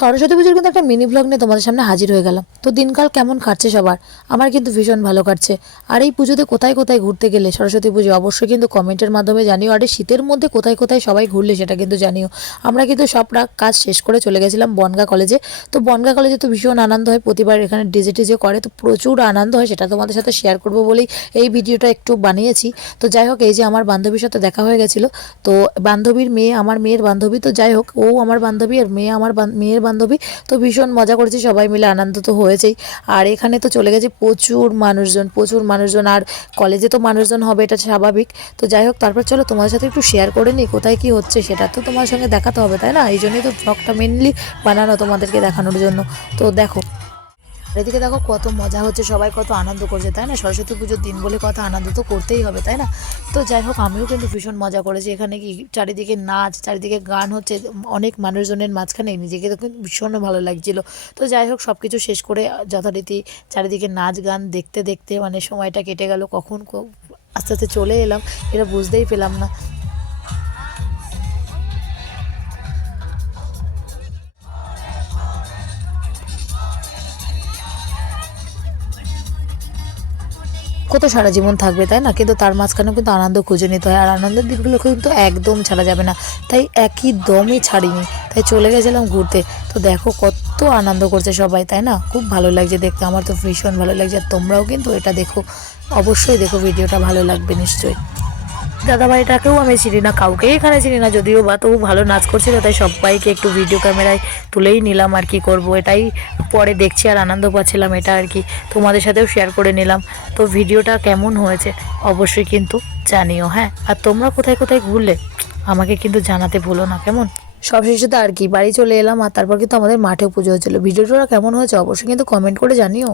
সরস্বতী পুজোর কিন্তু একটা মিনি ব্লগ নিয়ে তোমাদের সামনে হাজির হয়ে গেলাম। তো দিনকাল কেমন কাটছে সবার? আমার কিন্তু ভীষণ ভালো কাটছে। আর এই পুজোতে কোথায় কোথায় ঘুরতে গেলে সরস্বতী পুজো অবশ্যই কিন্তু কমেন্টের মাধ্যমে জানিও। আর এই শীতের মধ্যে কোথায় কোথায় সবাই ঘুরলে সেটা কিন্তু জানিও। আমরা কিন্তু সব কাজ শেষ করে চলে গেছিলাম বনগা কলেজে। তো বনগা কলেজে তো ভীষণ আনন্দ হয়, প্রতিবার এখানে ডিজে টিজে করে, তো প্রচুর আনন্দ হয়। সেটা তোমাদের সাথে শেয়ার করবো বলেই এই ভিডিওটা একটু বানিয়েছি। তো যাই হোক, এই যে আমার বান্ধবীর সাথে দেখা হয়ে গেছিলো। তো বান্ধবীর মেয়ে আমার মেয়ের বান্ধবী, তো যাই হোক ও আমার বান্ধবী আর মেয়ে আমার মেয়ের বান্ধবী। তো ভীষণ মজা করেছি, সবাই মিলে আনন্দ তো হয়েছেই। আর এখানে তো চলে গেছে প্রচুর মানুষজন, প্রচুর মানুষজন। আর কলেজে তো মানুষজন হবে, এটা স্বাভাবিক। তো যাই হোক, তারপর চলো তোমার সাথে একটু শেয়ার করে নিই কোথায় কি হচ্ছে, সেটা তো তোমার সঙ্গে দেখাতে হবে, তাই না? এই জন্যই তো ব্লগটা মেনলি বানানো, তোমাদেরকে দেখানোর জন্য। তো দেখো, এদিকে দেখো কত মজা হচ্ছে, সবাই কত আনন্দ করছে, তাই না? সরস্বতী পুজোর দিন বলে কথা, আনন্দ তো করতেই হবে, তাই না? তো যাই হোক, আমিও কিন্তু ভীষণ মজা করেছি। এখানে কি চারিদিকে নাচ, চারিদিকে গান হচ্ছে, অনেক মানুষজনের মাঝখানে নিজেকে তো কিন্তু ভীষণ ভালো লাগছিল। তো যাই হোক, সব কিছু শেষ করে যথারীতি চারিদিকে নাচ গান দেখতে দেখতে মানে সময়টা কেটে গেল কখন আস্তে আস্তে চলে এলাম, এটা বুঝতেই পেলাম না। কত সারা জীবন থাকবে, তাই না? কিন্তু তার মাঝখানেও কিন্তু আনন্দ খুঁজে নিতে হয়, আর আনন্দের দিনগুলো কিন্তু একদম ছাড়া যাবে না। তাই একই দমই ছাড়িনি, তাই চলে গেছিলাম ঘুরতে। তো দেখো কত আনন্দ করছে সবাই, তাই না? খুব ভালো লাগছে দেখতে, আমার তো ভীষণ ভালো লাগছে। আর তোমরাও কিন্তু এটা দেখো, অবশ্যই দেখো, ভিডিওটা ভালো লাগবে নিশ্চয়ই। দাদাভাইটাকেও আমি চিনি না, কাউকেই এখানে চিনি না যদিও বা, তবু ভালো নাচ করছিল তাই সবাইকে একটু ভিডিও ক্যামেরায় তুলেই নিলাম। আর কি করব, এটাই পরে দেখছি আর আনন্দ পাচ্ছিলাম, এটা আর কি তোমাদের সাথেও শেয়ার করে নিলাম। তো ভিডিওটা কেমন হয়েছে অবশ্যই কিন্তু জানিও, হ্যাঁ। আর তোমরা কোথায় কোথায় ঘুরলে আমাকে কিন্তু জানাতে ভুলো না, কেমন? সবশেষে তো আর কি বাড়ি চলে এলাম, আর তারপর কিন্তু আমাদের মাঠেও পুজো হচ্ছিলো। ভিডিওটা কেমন হয়েছে অবশ্যই কিন্তু কমেন্ট করে জানিও।